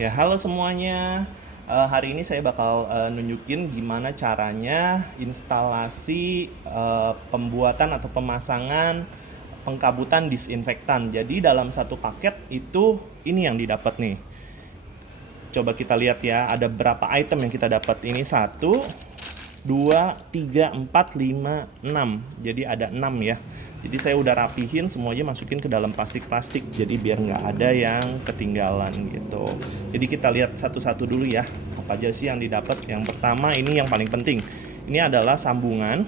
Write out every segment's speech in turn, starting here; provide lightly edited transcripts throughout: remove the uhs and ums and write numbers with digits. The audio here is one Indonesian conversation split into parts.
Ya, halo semuanya. Hari ini saya bakal nunjukin gimana caranya instalasi pembuatan atau pemasangan pengkabutan disinfektan. Jadi dalam satu paket itu ini yang didapat nih. Coba kita lihat ya, ada berapa item yang kita dapat. Ini satu, 2, 3, 4, 5, 6. Jadi ada 6 ya. Jadi saya udah rapihin semuanya, masukin ke dalam plastik-plastik. Jadi biar nggak ada yang ketinggalan gitu. Jadi kita lihat satu-satu dulu ya. Apa aja sih yang didapat? Yang pertama ini yang paling penting. Ini adalah sambungan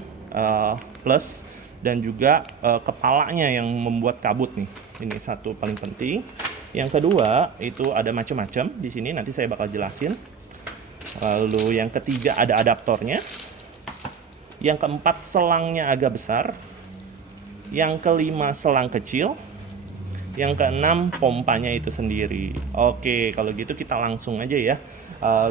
plus dan juga kepalanya yang membuat kabut nih. Ini satu paling penting. Yang kedua itu ada macam-macam di sini, nanti saya bakal jelasin. Lalu yang ketiga ada adaptornya. Yang keempat selangnya agak besar. Yang kelima selang kecil. Yang keenam pompanya itu sendiri. Oke, kalau gitu kita langsung aja ya.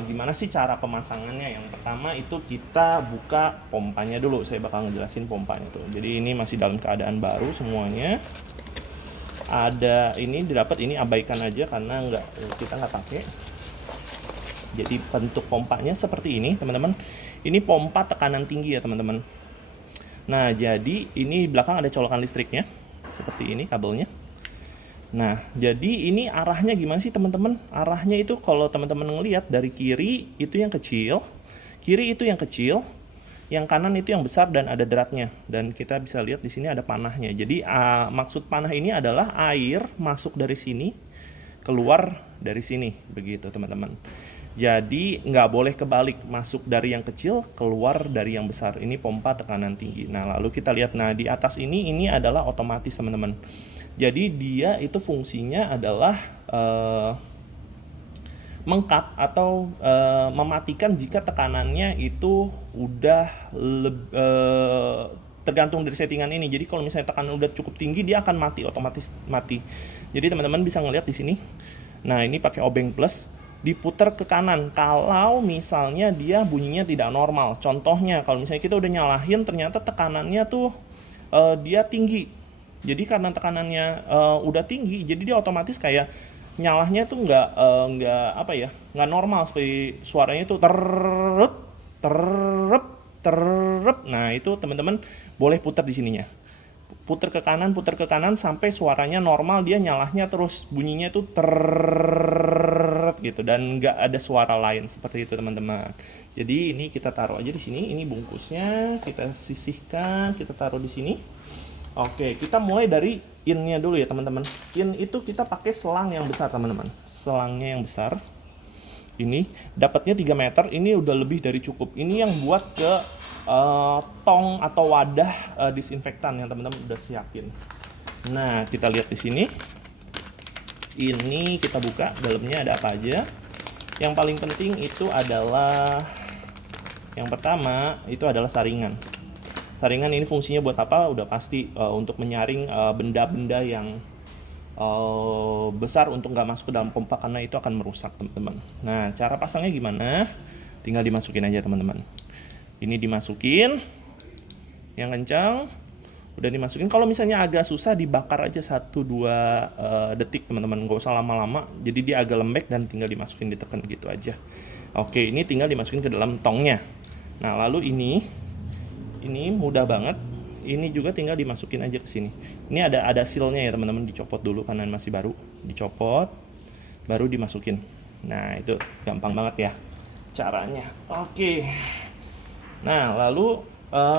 Gimana sih cara pemasangannya? Yang pertama itu kita buka pompanya dulu. Saya bakal ngejelasin pompanya tuh. Jadi ini masih dalam keadaan baru semuanya. Ada ini didapat, ini abaikan aja karena kita nggak pakai. Jadi bentuk pompanya seperti ini teman-teman. Ini pompa tekanan tinggi ya teman-teman. Nah jadi ini belakang ada colokan listriknya. Seperti ini kabelnya. Nah jadi ini arahnya gimana sih teman-teman? Arahnya itu kalau teman-teman ngelihat dari kiri itu yang kecil. Kiri itu yang kecil. Yang kanan itu yang besar dan ada deratnya. Dan kita bisa lihat di sini ada panahnya. Jadi maksud panah ini adalah air masuk dari sini, keluar dari sini. Begitu teman-teman. Jadi nggak boleh kebalik, masuk dari yang kecil, keluar dari yang besar. Ini pompa tekanan tinggi. Nah lalu kita lihat, nah di atas ini adalah otomatis teman-teman. Jadi dia itu fungsinya adalah mengkat atau mematikan jika tekanannya itu udah tergantung dari settingan ini. Jadi kalau misalnya tekanan udah cukup tinggi dia akan mati, otomatis mati. Jadi teman-teman bisa ngelihat di sini. Nah, ini pakai obeng plus, diputar ke kanan kalau misalnya dia bunyinya tidak normal. Contohnya kalau misalnya kita udah nyalahin ternyata tekanannya tuh dia tinggi. Jadi karena tekanannya udah tinggi, jadi dia otomatis kayak nyalahnya tuh nggak apa ya, nggak normal, seperti suaranya tuh terep terep terep. Nah itu teman-teman boleh putar di sininya, putar ke kanan sampai suaranya normal, dia nyalahnya terus bunyinya tuh ter gitu dan nggak ada suara lain seperti itu teman-teman. Jadi ini kita taruh aja di sini, ini bungkusnya kita sisihkan, kita taruh di sini. Oke, kita mulai dari innya dulu ya teman-teman. In itu kita pakai selang yang besar teman-teman. Selangnya yang besar. Ini dapatnya 3 meter, ini udah lebih dari cukup. Ini yang buat ke tong atau wadah disinfektan yang teman-teman udah siapin. Nah, kita lihat di sini. Ini kita buka, dalamnya ada apa aja. Yang paling penting itu adalah yang pertama itu adalah saringan. Saringan ini fungsinya buat apa? Udah pasti untuk menyaring benda-benda yang besar untuk nggak masuk ke dalam pompa karena itu akan merusak teman-teman. Nah cara pasangnya gimana? Tinggal dimasukin aja teman-teman. Ini dimasukin yang kencang. Udah dimasukin. Kalau misalnya agak susah dibakar aja 1-2 detik teman-teman. Nggak usah lama-lama. Jadi dia agak lembek dan tinggal dimasukin, ditekan gitu aja. Oke, ini tinggal dimasukin ke dalam tongnya. Nah lalu ini mudah banget. Ini juga tinggal dimasukin aja ke sini. Ini ada sealnya ya teman-teman, dicopot dulu karena masih baru. Dicopot, baru dimasukin. Nah itu gampang banget ya caranya. Oke. Nah lalu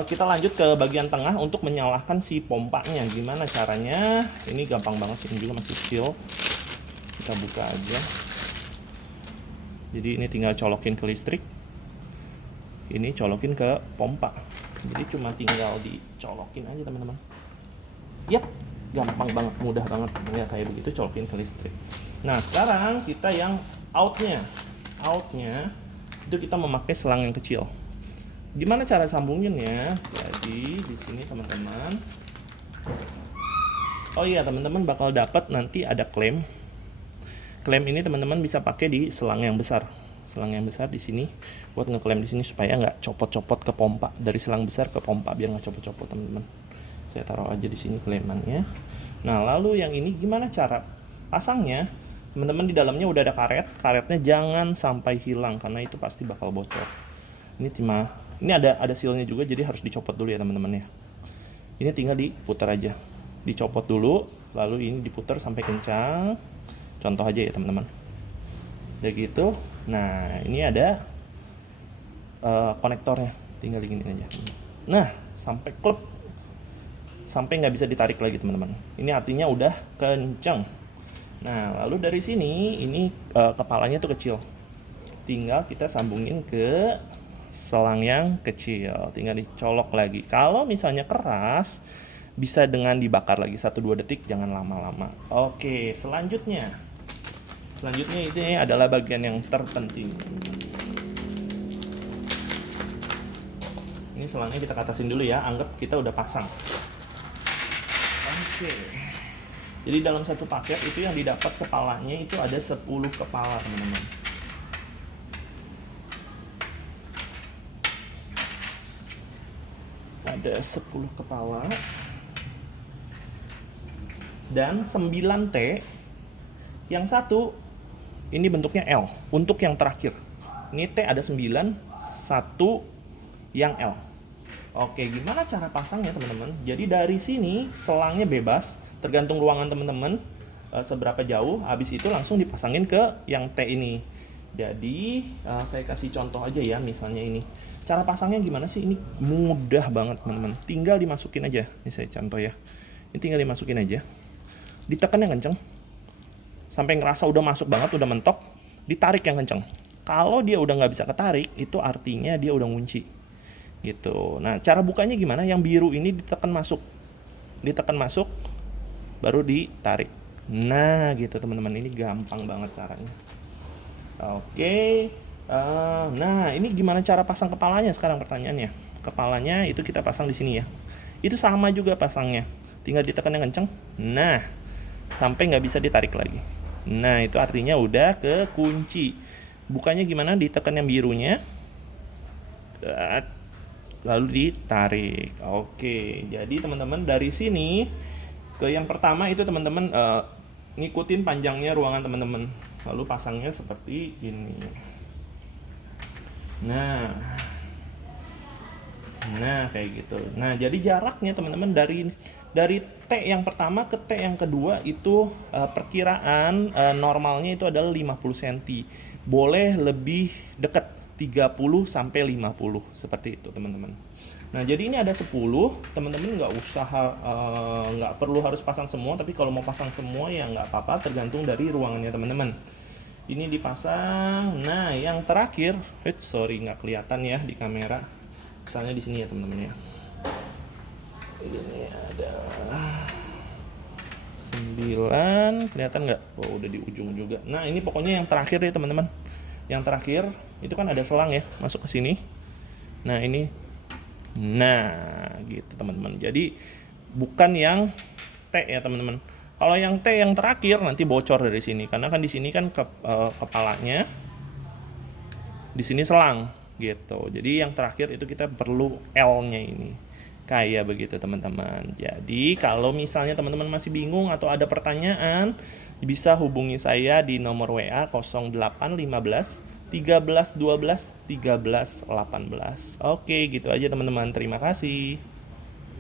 kita lanjut ke bagian tengah untuk menyalakan si pompanya. Gimana caranya? Ini gampang banget sih, ini juga masih seal. Kita buka aja. Jadi ini tinggal colokin ke listrik. Ini colokin ke pompa. Jadi cuma tinggal dicolokin aja teman-teman. Yap, gampang banget, mudah banget ya, kayak begitu colokin ke listrik. Nah sekarang kita yang outnya itu kita memakai selang yang kecil. Gimana cara sambunginnya? Jadi di sini teman-teman, oh iya teman-teman bakal dapat nanti ada klem. Klem ini teman-teman bisa pakai di selang yang besar. Selang yang besar di sini buat ngeklem di sini supaya nggak copot-copot ke pompa, dari selang besar ke pompa biar nggak copot-copot teman-teman. Saya taruh aja di sini klemannya. Nah lalu yang ini gimana cara pasangnya? Teman-teman di dalamnya udah ada karet, karetnya jangan sampai hilang karena itu pasti bakal bocor. Ini ada sealnya juga, jadi harus dicopot dulu ya teman-teman ya. Ini tinggal diputar aja, dicopot dulu, lalu ini diputar sampai kencang. Contoh aja ya teman-teman. Udah gitu, nah ini ada konektornya, tinggal diginiin aja. Nah, sampai klep, sampai nggak bisa ditarik lagi teman-teman. Ini artinya udah kencang. Nah, lalu dari sini ini kepalanya tuh kecil. Tinggal kita sambungin ke selang yang kecil. Tinggal dicolok lagi. Kalau misalnya keras, bisa dengan dibakar lagi 1-2 detik, jangan lama-lama. Oke, selanjutnya. Selanjutnya ini adalah bagian yang terpenting. Ini selangnya kita katasin dulu ya, anggap kita udah pasang. Oke. Jadi dalam satu paket itu yang didapat kepalanya itu ada 10 kepala, teman-teman. Ada 10 kepala. Dan 9T. Yang satu ini bentuknya L untuk yang terakhir. Ini T ada 9, satu yang L. Oke, gimana cara pasangnya teman-teman? Jadi dari sini selangnya bebas, tergantung ruangan teman-teman seberapa jauh. Habis itu langsung dipasangin ke yang T ini. Jadi saya kasih contoh aja ya, misalnya ini. Cara pasangnya gimana sih? Ini mudah banget teman-teman. Tinggal dimasukin aja. Ini saya contoh ya. Ini tinggal dimasukin aja. Ditekan yang kenceng. Sampai ngerasa udah masuk banget, udah mentok. Ditarik yang kenceng. Kalau dia udah nggak bisa ketarik, itu artinya dia udah ngunci. Gitu. Nah, cara bukanya gimana? Yang biru ini ditekan masuk. Ditekan masuk, baru ditarik. Nah, gitu teman-teman. Ini gampang banget caranya. Oke. Nah, ini gimana cara pasang kepalanya sekarang pertanyaannya? Kepalanya itu kita pasang di sini ya. Itu sama juga pasangnya. Tinggal ditekan yang kenceng. Nah, sampai nggak bisa ditarik lagi. Nah, itu artinya udah kekunci. Bukanya gimana? Ditekan yang birunya. Lalu ditarik. Oke, jadi teman-teman dari sini ke yang pertama itu teman-teman ngikutin panjangnya ruangan teman-teman, lalu pasangnya seperti ini. Nah kayak gitu. Nah, jadi jaraknya teman-teman dari T yang pertama ke T yang kedua itu perkiraan normalnya itu adalah 50 cm. Boleh lebih dekat 30 sampai 50 seperti itu teman-teman. Nah, jadi ini ada 10, teman-teman nggak perlu harus pasang semua, tapi kalau mau pasang semua ya nggak apa-apa, tergantung dari ruangannya teman-teman. Ini dipasang. Nah, yang terakhir, nggak kelihatan ya di kamera. Misalnya di sini ya teman-teman ya. Ini ada 9, kelihatan nggak? Oh, udah di ujung juga. Nah, ini pokoknya yang terakhir ya teman-teman. Yang terakhir itu kan ada selang ya, masuk ke sini. Nah, ini. Nah, gitu teman-teman. Jadi bukan yang T ya teman-teman. Kalau yang T yang terakhir nanti bocor dari sini, karena kan di sini kan kepalanya, di sini selang gitu. Jadi yang terakhir itu kita perlu L-nya ini. Kayak begitu teman-teman. Jadi kalau misalnya teman-teman masih bingung atau ada pertanyaan, bisa hubungi saya di nomor WA 0815 13 12 13 18. Oke, gitu aja teman-teman. Terima kasih.